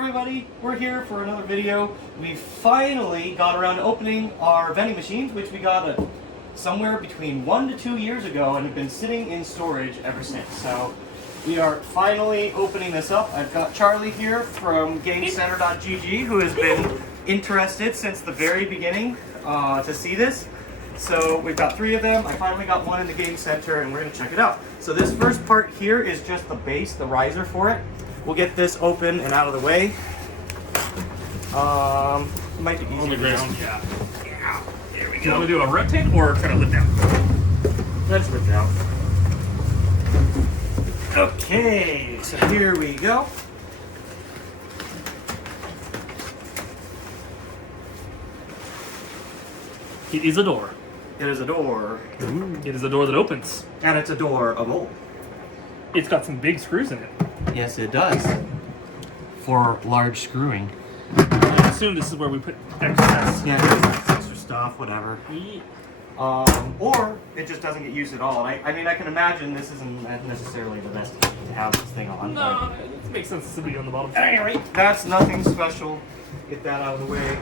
everybody, we're here for another video. We finally got around to opening our vending machines, which we got somewhere between 1 to 2 years ago and have been sitting in storage ever since. So we are finally opening this up. I've got Charlie here from GameCenter.gg who has been interested since the very beginning to see this. So we've got 3 of them. I finally got one in the Game Center and we're going to check it out. So this first part here is just the base, the riser for it. We'll get this open and out of the way. It might be easier. On the ground, yeah. Yeah. There we go. Do you want to do a rotate or try to lift down? Let's lift down. Okay, so here we go. It is a door. It is a door. Ooh. It is a door that opens. And it's a door of old. It's got some big screws in it. Yes, it does. For large screwing. I assume this is where we put excess. Yeah, extra stuff, whatever. Yeah. Or it just doesn't get used at all. I mean, I can imagine this isn't necessarily the best to have this thing on. No, it makes sense to be on the bottom. Anyway, that's nothing special. Get that out of the way.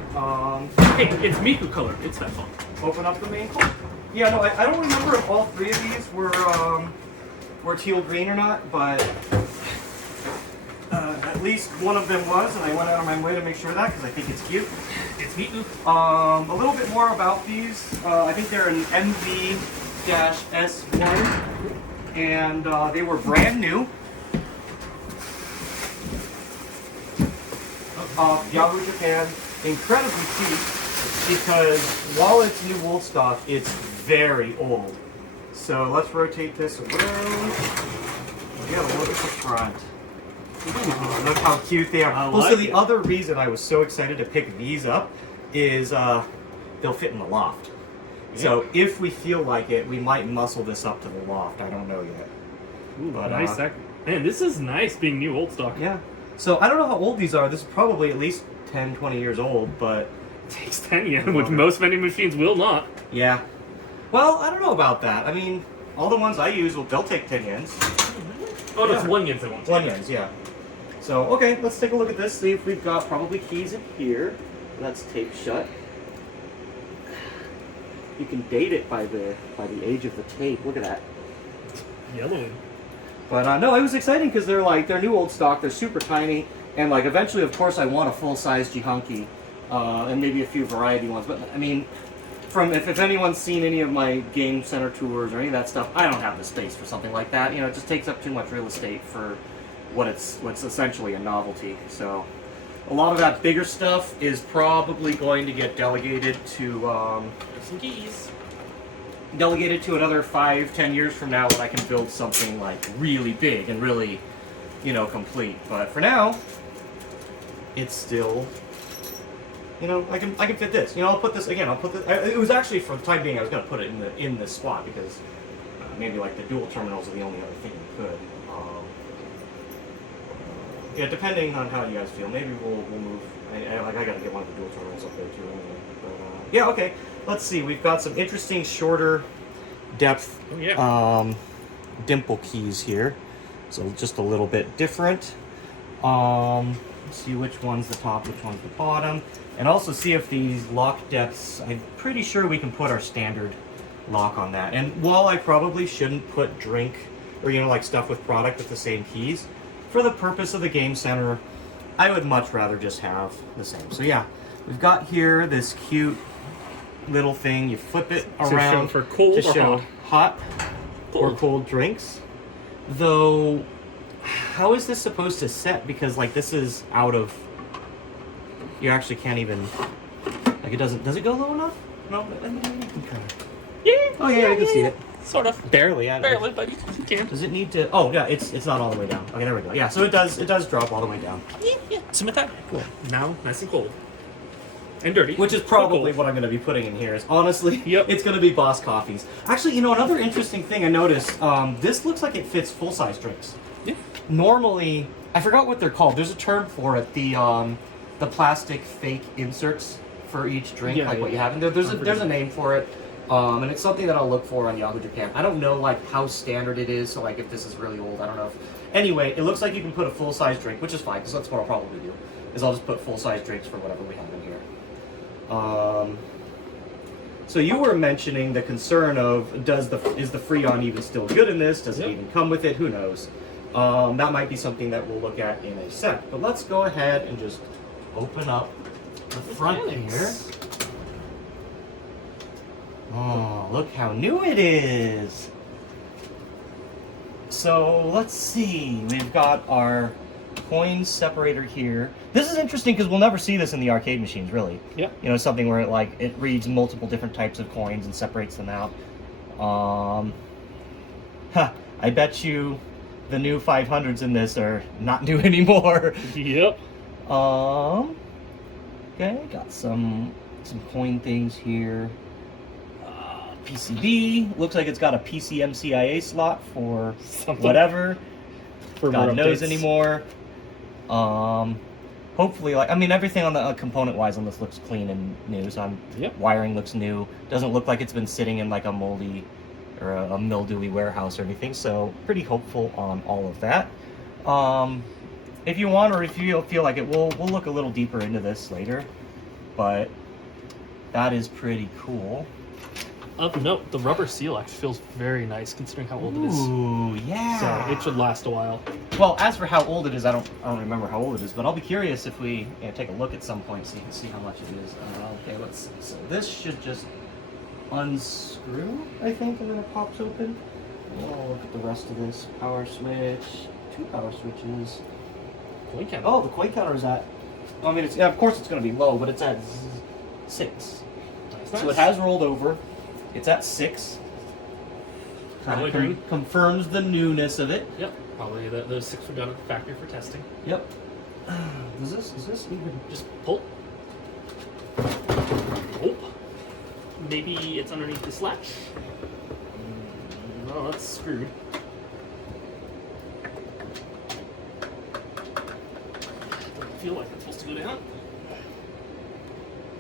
Hey, it's Miku color. It's special. Open up the main code. Yeah, no, I don't remember if all 3 of these were teal green or not, but at least one of them was, and I went out of my way to make sure of that because I think it's cute. It's Miku. A little bit more about these. I think they're an MV-S1, and they were brand new. Yahoo, Japan, incredibly cheap because while it's new old stock, it's very old. So let's rotate this around. We gotta look at the front. Oh, look how cute they are. So the other reason I was so excited to pick these up is they'll fit in the loft. Yeah. So if we feel like it, we might muscle this up to the loft. I don't know yet. Ooh, but nice. Man, this is nice being new old stock. Yeah. So I don't know how old these are. This is probably at least 10, 20 years old, but it takes 10 years, which most vending machines will not. Yeah. Well, I don't know about that. I mean, all the ones I use, they'll take 10 yens. Oh, no, it's 1 yen they want. 1 yens, yeah. So, okay, let's take a look at this, see if we've got probably keys in here. That's taped shut. You can date it by the age of the tape. Look at that. Yellow. But no, it was exciting because they're new old stock. They're super tiny, and eventually, of course, I want a full-size Jihanki, and maybe a few variety ones. But I mean, if anyone's seen any of my Game Center tours or any of that stuff, I don't have the space for something like that. You know, it just takes up too much real estate for what's essentially a novelty. So a lot of that bigger stuff is probably going to get delegated to some keys. Delegated to another 5-10 years from now when I can build something really big and really, complete. But for now, it's still, I can fit this. I'll put this again. It was actually, for the time being, I was going to put it in this spot because maybe the dual terminals are the only other thing we could. Yeah, depending on how you guys feel, maybe we'll move. I got to get one of the dual terminals up there too anyway. But yeah, okay. Let's see. We've got some interesting shorter depth dimple keys here, so just a little bit different. Let's see which one's the top, which one's the bottom, and also see if these lock depths. I'm pretty sure we can put our standard lock on that. And while I probably shouldn't put drink or stuff with product with the same keys, for the purpose of the Game Center, I would much rather just have the same. So yeah, we've got here this cute little thing. You flip it around for cold to show hot or cold drinks. Though, how is this supposed to set? Because this is out of. You actually can't even. It doesn't. Does it go low enough? No. Yeah. Oh yeah, I can see it. Sort of. Barely. Yeah. Barely, but you can. Does it need to? Oh yeah, it's not all the way down. Okay, there we go. Yeah, so it does drop all the way down. Yeah. Cool. Now, nice and cold. And dirty. Which is probably what I'm going to be putting in here. Is honestly, it's going to be Boss Coffees. Actually, another interesting thing I noticed. This looks like it fits full-size drinks. Yeah. Normally, I forgot what they're called. There's a term for it. The plastic fake inserts for each drink, what you have in there. There's a name for it. And it's something that I'll look for on Yahoo Japan. I don't know how standard it is, so if this is really old, I don't know. Anyway, it looks like you can put a full-size drink, which is fine, because that's what I'll probably do. is I'll just put full-size drinks for whatever we have in here. So you were mentioning the concern of is the Freon even still good in this? Does it even come with it? Who knows? That might be something that we'll look at in a sec. But let's go ahead and just open up the front here. Oh, look how new it is. So let's see. We've got our coin separator here. This is interesting because we'll never see this in the arcade machines, really. Yeah. You know, something where it reads multiple different types of coins and separates them out. I bet you the new 500s in this are not new anymore. Yep. Okay, got some coin things here. PCB looks like it's got a PCMCIA slot for something. Whatever. For God knows anymore. Hopefully, everything on the component-wise on this looks clean and new. So wiring looks new. Doesn't look like it's been sitting in like a moldy or a mildewy warehouse or anything. So pretty hopeful on all of that. If you want, or if you feel like it, we'll look a little deeper into this later. But that is pretty cool. Of note, the rubber seal actually feels very nice considering how old it is. Ooh, yeah. So it should last a while. Well, as for how old it is, I don't remember how old it is, but I'll be curious if we take a look at some point so you can see how much it is. Okay, let's see. So this should just unscrew, I think, and then it pops open. I'll look at the rest of this. Power switch, 2 power switches. Coin counter. Oh, the coin counter is at. Of course it's going to be low, but it's at 6. Nice. So it has rolled over. It's at 6. Probably confirms the newness of it. Yep. Probably those 6 were done at the factory for testing. Yep. Is this even just pull? Oh. Maybe it's underneath this latch. No, that's screwed. Doesn't feel like it's supposed to go down.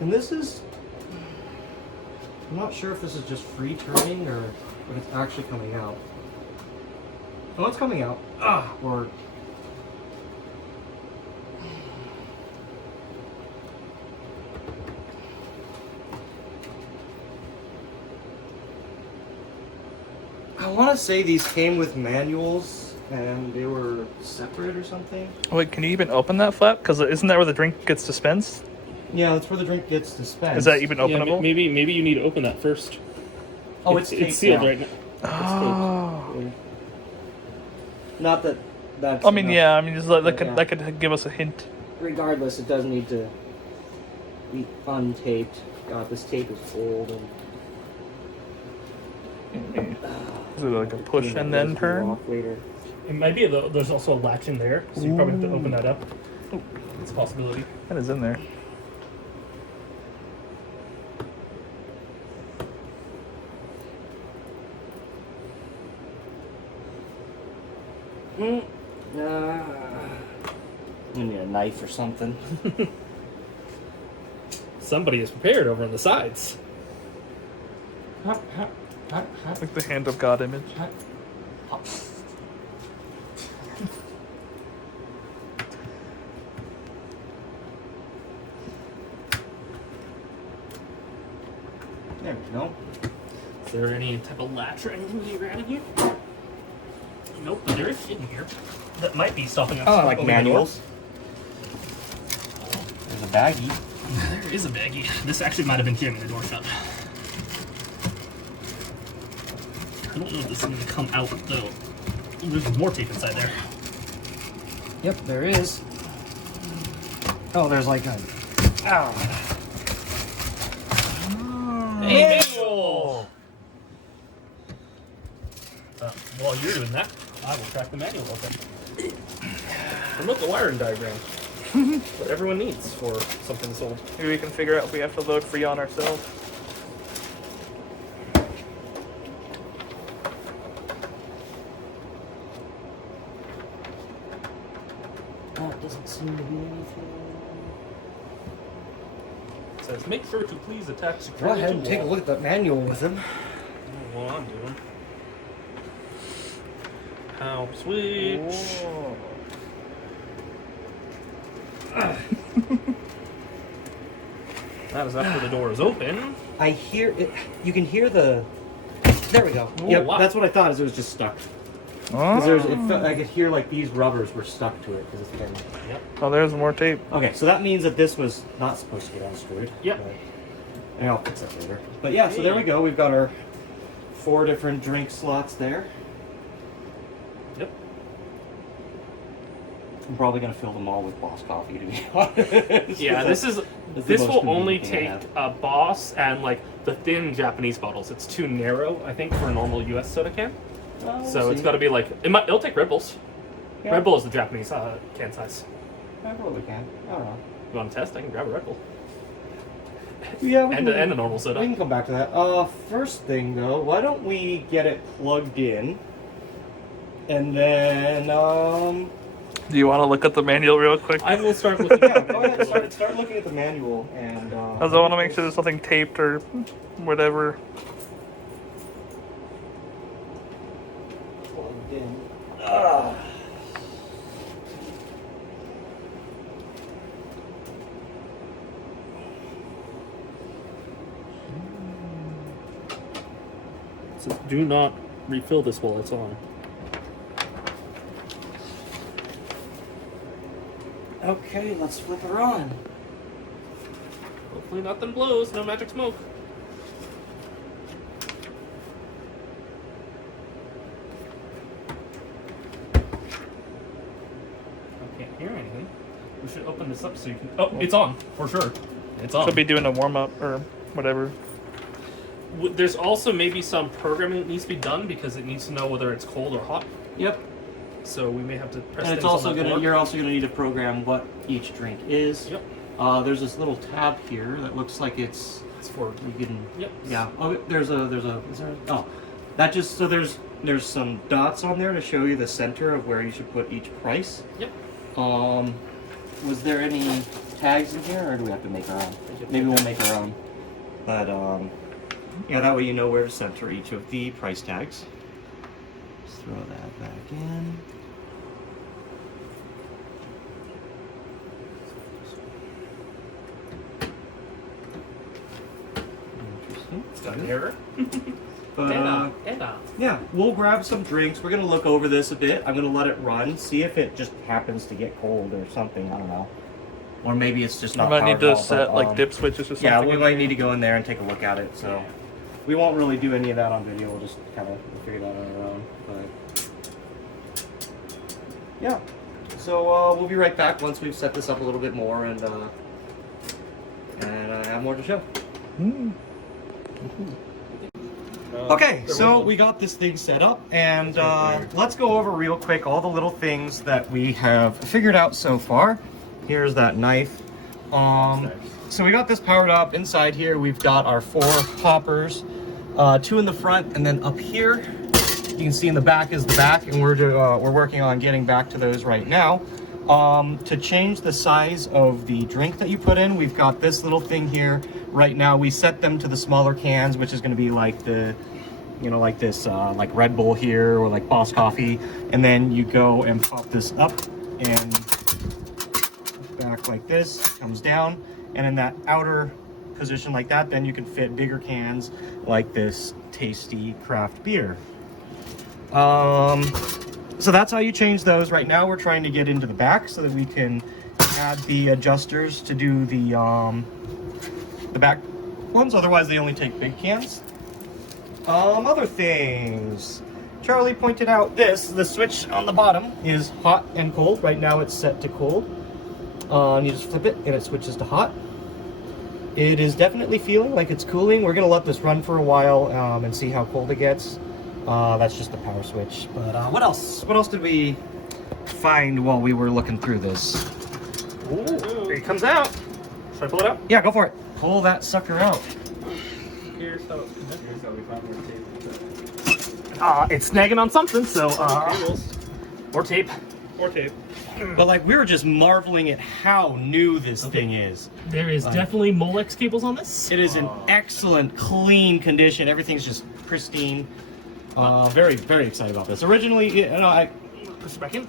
And this is. I'm not sure if this is just free turning or if it's actually coming out. Oh, it's coming out. Or. I want to say these came with manuals and they were separate or something. Wait, can you even open that flap? Because isn't that where the drink gets dispensed? Yeah, that's where the drink gets dispensed. Is that even openable? Yeah, maybe you need to open that first. Oh, it's sealed now. right now. Oh. Not that that's. I mean, enough. yeah. I mean, just that could give us a hint. Regardless, it does need to be untaped. God, this tape is old and. Is it like a push and then turn? Later. It might be. There's also a latch in there, so you probably have to open that up. Oh, it's a possibility. that is in there. I need a knife or something. Somebody is prepared over on the sides. Like the hand of God image. There we go. Is there any type of latch or anything you grab in here? Nope, but there is in here. That might be stopping us. Oh, like manuals. There's a baggie. There is a baggie. This actually might have been jamming the door shut. I don't know if this is going to come out though. There's more tape inside there. Yep, there is. Oh, there's like a. Ow. Manual! While you're doing that, I will crack the manual open. Remote the wiring diagram. What everyone needs for something sold. Maybe we can figure out if we have to load Freon ourselves. That doesn't seem to be anything. It says, make sure to please attach Go securely ahead to and take a wall. look at that manual with him. What I'm doing. Power switch. That is after the door is open. I hear it. You can hear the. There we go. Oh, Yep, wow. that's what I thought. Is it was just stuck. I could hear like these rubbers were stuck to it because it's been. Yep. Oh, there's more tape. Okay, so that means that this was not supposed to get unscrewed. Yep. And I'll fix that later. But yeah, so there we go. We've got our 4 different drink slots there. Yep. I'm probably gonna fill them all with Boss coffee, to be honest. Yeah, this That's the this most will only convenient thing take I have. Boss and like the thin Japanese bottles. It's too narrow, I think, for a normal U.S. soda can. So it's got to be like it'll take Red Bulls. Yeah. Red Bull is the Japanese can size. I probably can. I don't know. You want to test? I can grab a Red Bull Yeah, and a normal soda. We can come back to that. First thing though, why don't we get it plugged in, and then Do you want to look at the manual real quick? I will start looking. yeah, go ahead. Start looking at the manual and. Because I want to make sure there's nothing taped or whatever. Plugged in. So do not refill this while it's on. Okay, let's flip her on. Hopefully nothing blows. No magic smoke. I can't hear anything. We should open this up so you can. Oh, it's on for sure. It's on. Should be doing a warm up or whatever. There's also maybe some programming that needs to be done because it needs to know whether it's cold or hot. Yep. So we may have to press. And it's things also on that gonna. board. You're also gonna need to program what each drink is. Yep. There's this little tab here that looks like it's for. you can. Yep. Yeah. Oh, is there? Oh, that just so there's some dots on there to show you the center of where you should put each price. Yep. Was there any tags in here, or do we have to make our own? Maybe we'll make our own. But yeah, that way you know where to center each of the price tags. Just throw that back in. Interesting. It's got an error. But yeah, we'll grab some drinks. We're gonna look over this a bit. I'm gonna let it run, see if it just happens to get cold or something. I don't know, or maybe it's just You not. might need to powered set up, like dip switches or something. Yeah, we might need to go in there and take a look at it. So we won't really do any of that on video. We'll just kind of figure that out on our own. But yeah, so we'll be right back once we've set this up a little bit more and I have more to show. Okay, so we got this thing set up, and let's go over real quick all the little things that we have figured out so far. Here's that knife. So we got this powered up. Inside here, we've got our 4 hoppers, 2 in the front, and then up here, you can see in the back is the back, and we're working on getting back to those right now. To change the size of the drink that you put in, we've got this little thing here. Right now, we set them to the smaller cans, which is going to be like the, like this, like Red Bull here or like Boss Coffee. And then you go and pop this up and back like this, comes down. And in that outer position like that, then you can fit bigger cans like this tasty craft beer. So that's how you change those. Right now, we're trying to get into the back so that we can add the adjusters to do the back ones. Otherwise, they only take big cans. Other things. Charlie pointed out the switch on the bottom is hot and cold. Right now, it's set to cold. And you just flip it, and it switches to hot. It is definitely feeling like it's cooling. We're gonna let this run for a while and see how cold it gets. That's just the power switch. But what else? What else did we find while we were looking through this? Ooh, here it comes out. Should I pull it out? Yeah, go for it. Pull that sucker out. Here's how we found more tape. It's snagging on something, so or tape. Or tape. But like we were just marveling at how new this thing is. There is definitely Molex cables on this. It is in excellent, clean condition. Everything's just pristine. Very, very excited about this. Originally, Push it back in.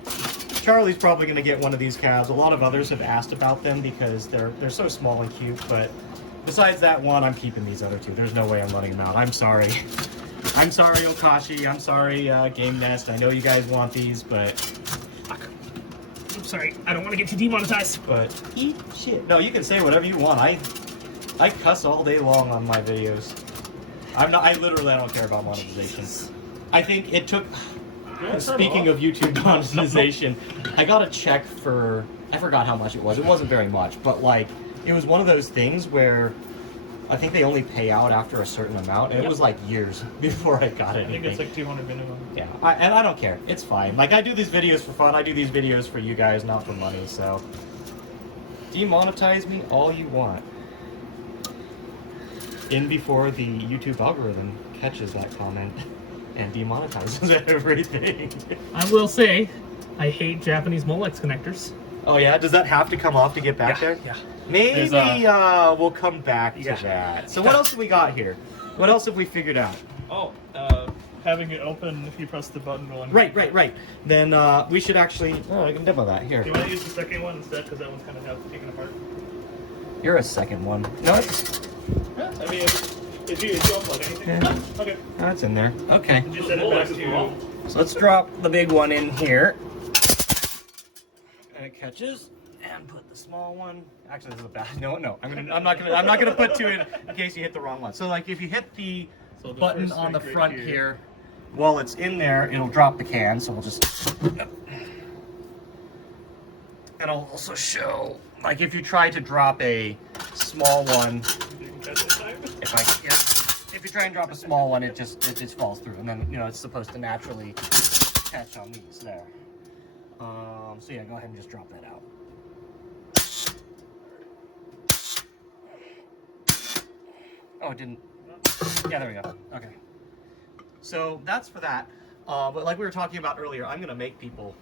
Charlie's probably going to get one of these cabs. A lot of others have asked about them because they're so small and cute, but Besides that one, I'm keeping these other two. There's no way I'm letting them out. I'm sorry. I'm sorry, Okashi. I'm sorry, Game Nest. I know you guys want these, but... I'm sorry. I don't want to get you demonetized. But eat shit. No, you can say whatever you want. I cuss all day long on my videos. I literally don't care about monetization. Jesus. I think it took... Speaking of YouTube monetization, I got a check for... I forgot how much it was. It wasn't very much, but like... It was one of those things where I think they only pay out after a certain amount, and it was like years before I got it. I think it's like 200 minimum. Yeah, and I don't care. It's fine. Like, I do these videos for fun. I do these videos for you guys, not for money, so... Demonetize me all you want. In before the YouTube algorithm catches that comment and demonetizes everything. I will say, I hate Japanese Molex connectors. Oh yeah? Does that have to come off to get back there? Yeah. Maybe we'll come back to that. So what else have we got here? What else have we figured out? Oh, having it open if you press the button going. Right. Then we should actually... Oh, I can demo that. Here. Do you want to use the second one instead? Because that one's kind of taken apart. You're a second one. No, it's... Yeah, I mean, if you upload anything. Yeah. Oh, okay. Oh, it's in there. Okay. Did you set it back to... So let's drop the big one in here. And it catches. And put the small one. Actually, this is a bad. No. I'm not gonna put two in case you hit the wrong one. So like if you hit the button on the front right here, while it's in there, it'll drop the can. So we'll just. And I'll also show like if you try to drop a small one. If you try and drop a small one, it just falls through, and then it's supposed to naturally catch on these there. So yeah, go ahead and just drop that out. Oh, it didn't. Yeah, there we go. Okay. So that's for that. But like we were talking about earlier, I'm going to make people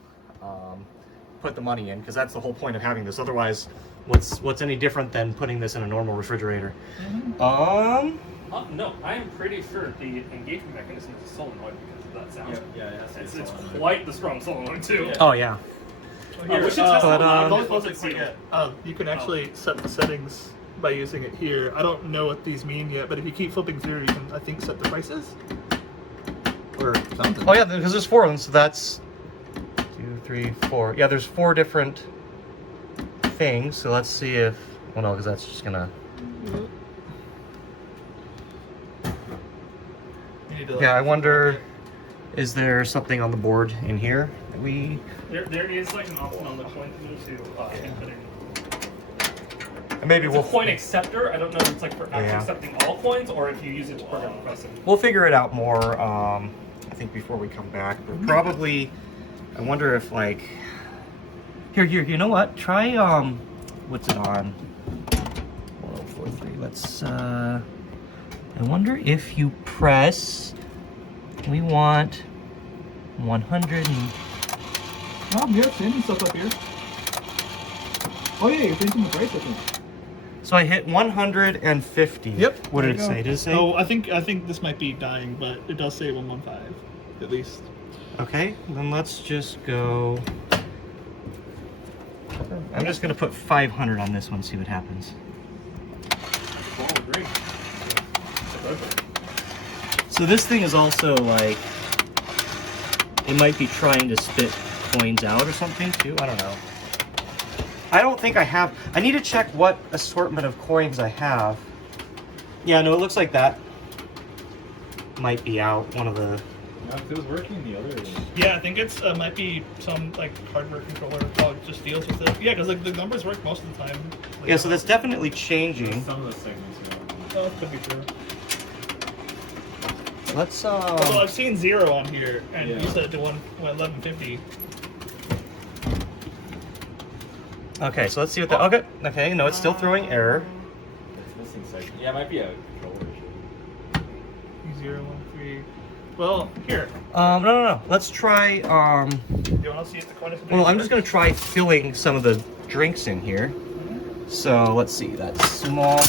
put the money in because that's the whole point of having this. Otherwise, what's any different than putting this in a normal refrigerator? No, I am pretty sure the engagement mechanism is a solenoid because of that sound. Yeah, it's quite the strong solenoid too. Yeah. Oh yeah. Here, we should test you can actually set the settings by using it here. I don't know what these mean yet, but if you keep flipping through, you can, I think, set the prices. Or something. Oh yeah, because there's 4 of them, so that's 2, 3, 4. Yeah, there's 4 different things, so let's see if... Well, no, because that's just gonna... Yeah, I wonder... Is there something on the board in here that we... There is like an option on the coin to input in. Maybe It's a coin acceptor. I don't know if it's like for actually accepting all coins or if you use it to program pressing. We'll figure it out more, I think, before we come back. But probably, I wonder if, like... Here, you know what? Try, what's it on? 1043. Let's, I wonder if you press... We want 100 and... Oh, you're printing stuff up here. Oh yeah, you're printing the price, I think. So I hit 150. Yep. What did it say? Did it say? Oh, I think this might be dying, but it does say 115 at least. Okay, then let's just go. I'm just gonna put 500 on this one. See what happens. Oh, great. So this thing is also like, it might be trying to spit coins out or something too. I don't know. I don't think I have. I need to check what assortment of coins I have. Yeah, no, it looks like that might be out. One of the... If it was working the other... Yeah, I think it's might be some like hardware controller that just deals with it. Yeah, because like the numbers work most of the time. Like, yeah, so that's definitely changing. Some of the segments are... Oh, that could be true. Let's Although I've seen 0 on here, and you set it to 1150. Okay, so let's see what the... Okay, no, it's still throwing error. It's missing segment. Yeah, it might be a controller issue. 013. Well, here. No. Let's try, Do you want to see if the coin is... Well, I'm just going to try filling some of the drinks in here. So, let's see. That's small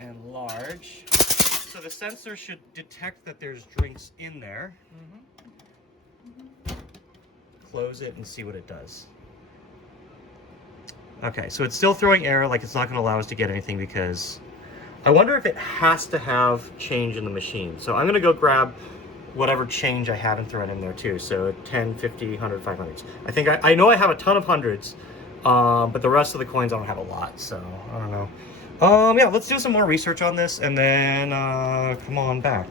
and large. So the sensor should detect that there's drinks in there. Close it and see what it does. Okay, so it's still throwing error, like it's not going to allow us to get anything because I wonder if it has to have change in the machine. So I'm going to go grab whatever change I haven't thrown in there too. So 10, 50, 100, 500s. I think I know I have a ton of hundreds, but the rest of the coins I don't have a lot, so I don't know. Yeah, let's do some more research on this and then come on back.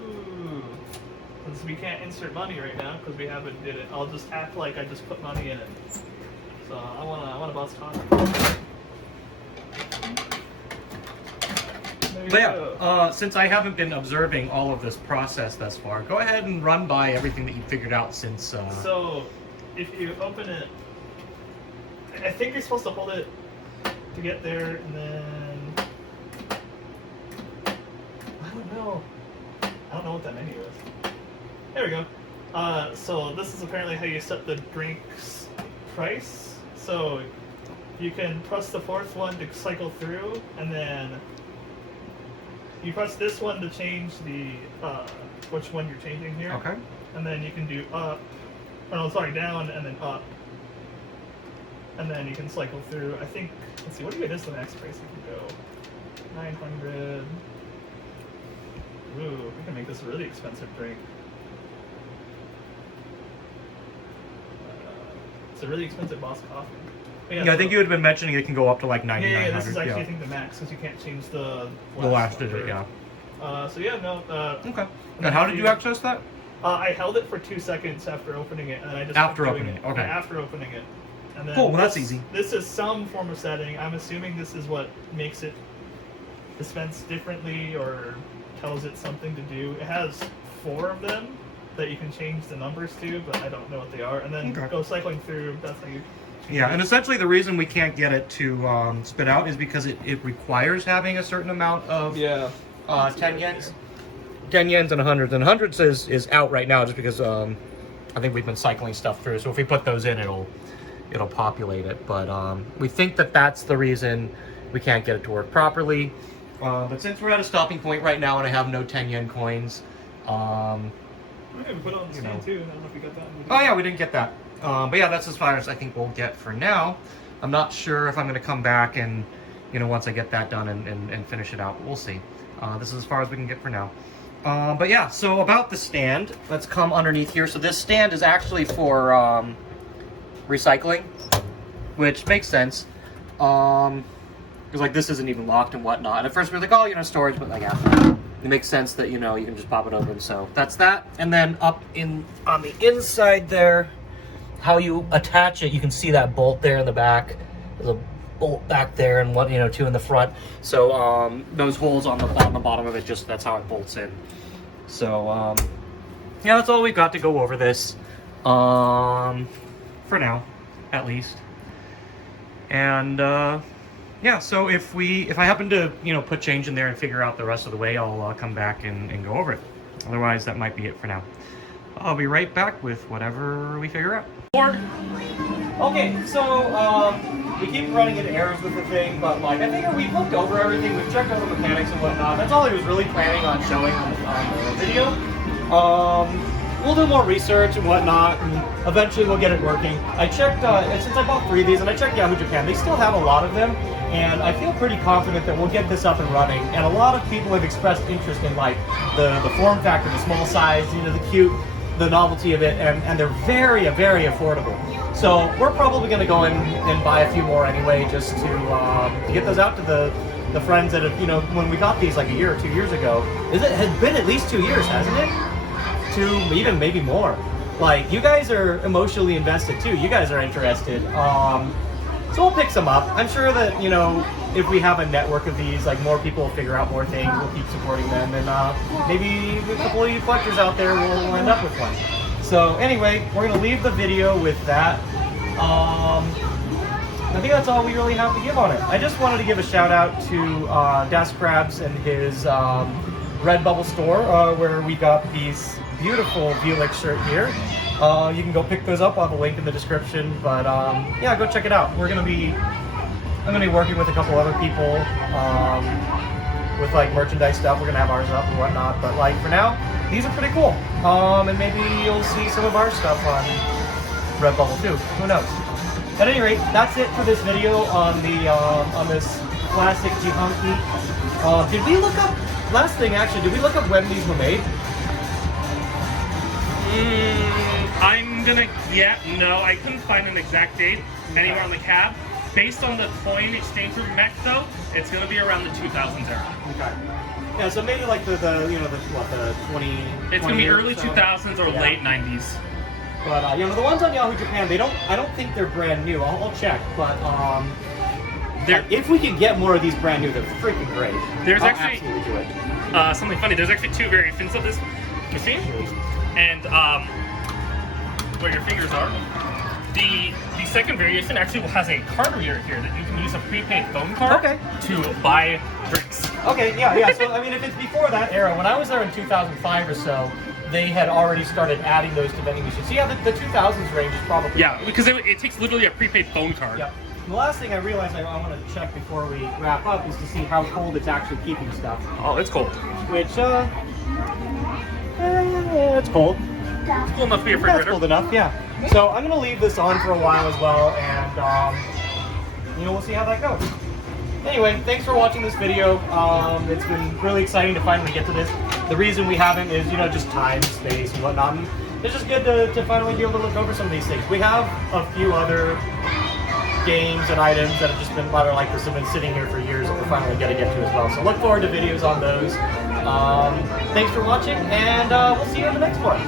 Ooh. Since we can't insert money right now because we haven't did it, I'll just act like I just put money in it. So I wanna boss coffee. But yeah, since I haven't been observing all of this process thus far, go ahead and run by everything that you figured out since. So, if you open it, I think you're supposed to hold it to get there, and then I don't know what that menu is. There we go. So this is apparently how you set the drink's price. So you can press the fourth one to cycle through, and then you press this one to change the which one you're changing here. Okay. And then you can do up, or no, sorry, down and then up. And then you can cycle through. I think, let's see, what is the max price you can go? 900. Ooh, we can make this a really expensive drink. It's a really expensive boss coffee. Yeah, I think you had been mentioning it can go up to like 9,900. Yeah, this is actually I think the max because you can't change the last digit. Yeah. So yeah, no. Okay. And how did you access that? I held it for 2 seconds after opening it, and I just After kept doing opening it. it, okay. Yeah, after opening it. And then Cool. Well, that's easy. This is some form of setting. I'm assuming this is what makes it dispense differently or tells it something to do. It has 4 of them that you can change the numbers to, but I don't know what they are. And then go cycling through. That's how you. Yeah, and essentially the reason we can't get it to spit out is because it requires having a certain amount of 10 yens. 10 yens and 100s. And 100s is out right now just because I think we've been cycling stuff through. So if we put those in, it'll populate it. But we think that that's the reason we can't get it to work properly. But since we're at a stopping point right now and I have no 10 yen coins, We haven't put it on the stand too. I don't know if we got that. Oh yeah, we didn't get that. But yeah, that's as far as I think we'll get for now. I'm not sure if I'm going to come back and, once I get that done and finish it out. But we'll see. This is as far as we can get for now. But yeah, so about the stand, let's come underneath here. So this stand is actually for recycling, which makes sense. Because like this isn't even locked and whatnot. And at first we were like, oh, storage, but like after it makes sense that, you can just pop it open. So that's that. And then up on the inside there, how you attach it, you can see that bolt there in the back. There's a bolt back there and one, 2 in the front. So those holes on the bottom of it, just that's how it bolts in. So yeah, that's all we've got to go over this for now, at least. And yeah, so if I happen to put change in there and figure out the rest of the way, I'll come back and go over it. Otherwise, that might be it for now. I'll be right back with whatever we figure out. Okay, so we keep running into errors with the thing, but like I think we've looked over everything, we've checked out the mechanics and whatnot. That's all I was really planning on showing on the video. We'll do more research and whatnot, and eventually we'll get it working. I checked, since I bought 3 of these, and I checked Yahoo Japan, they still have a lot of them, and I feel pretty confident that we'll get this up and running. And a lot of people have expressed interest in like the form factor, the small size, the cute, the novelty of it, and they're very, very affordable. So we're probably going to go in and buy a few more anyway, just to get those out to the friends that have, when we got these like a year or 2 years ago. It has been at least 2 years, hasn't it? 2, even maybe more. Like, you guys are emotionally invested too. You guys are interested. So we'll pick some up. I'm sure that, if we have a network of these, like more people will figure out more things. We'll keep supporting them, and maybe a couple of you collectors out there will end up with one. So anyway, we're gonna leave the video with that. I think that's all we really have to give on it. I just wanted to give a shout out to Das Krabs and his Redbubble store, where we got these beautiful V-Lick shirt here. You can go pick those up. I'll have a link in the description. But yeah, go check it out. I'm gonna be working with a couple other people with like merchandise stuff. We're gonna have ours up and whatnot. But like for now, these are pretty cool. And maybe you'll see some of our stuff on Redbubble too. Who knows? At any rate, that's it for this video on the on this classic Jihunky. Did we look up? Last thing, actually, did we look up when these were made? I'm gonna no, I couldn't find an exact date anywhere on the cab. Based on the coin exchange room mech, though, it's gonna be around the 2000s era. Okay. Yeah, so maybe like the 20. It's gonna be early or so. 2000s or late 90s. But the ones on Yahoo Japan, I don't think they're brand new. I'll check, but if we can get more of these brand new, they're freaking great. There's I'll actually absolutely do it. something funny. There's actually two variations of this machine, and where your fingers are. The second variation actually has a card reader here that you can use a prepaid phone card to buy drinks. Okay, yeah. So I mean, if it's before that era, when I was there in 2005 or so, they had already started adding those to vending machines. So yeah, the 2000s range is probably because it takes literally a prepaid phone card. Yeah. The last thing I realized I want to check before we wrap up is to see how cold it's actually keeping stuff. Oh, it's cold. Which it's cold. It's cool enough to be a That's refrigerator. cold enough, yeah. So I'm gonna leave this on for a while as well, and we'll see how that goes. Anyway, thanks for watching this video. It's been really exciting to finally get to this. The reason we haven't is, just time, space, and whatnot. And it's just good to finally be able to look over some of these things. We have a few other games and items that have just been rather like this, have been sitting here for years that we're finally going to get to as well. So look forward to videos on those. Thanks for watching, and we'll see you in the next one.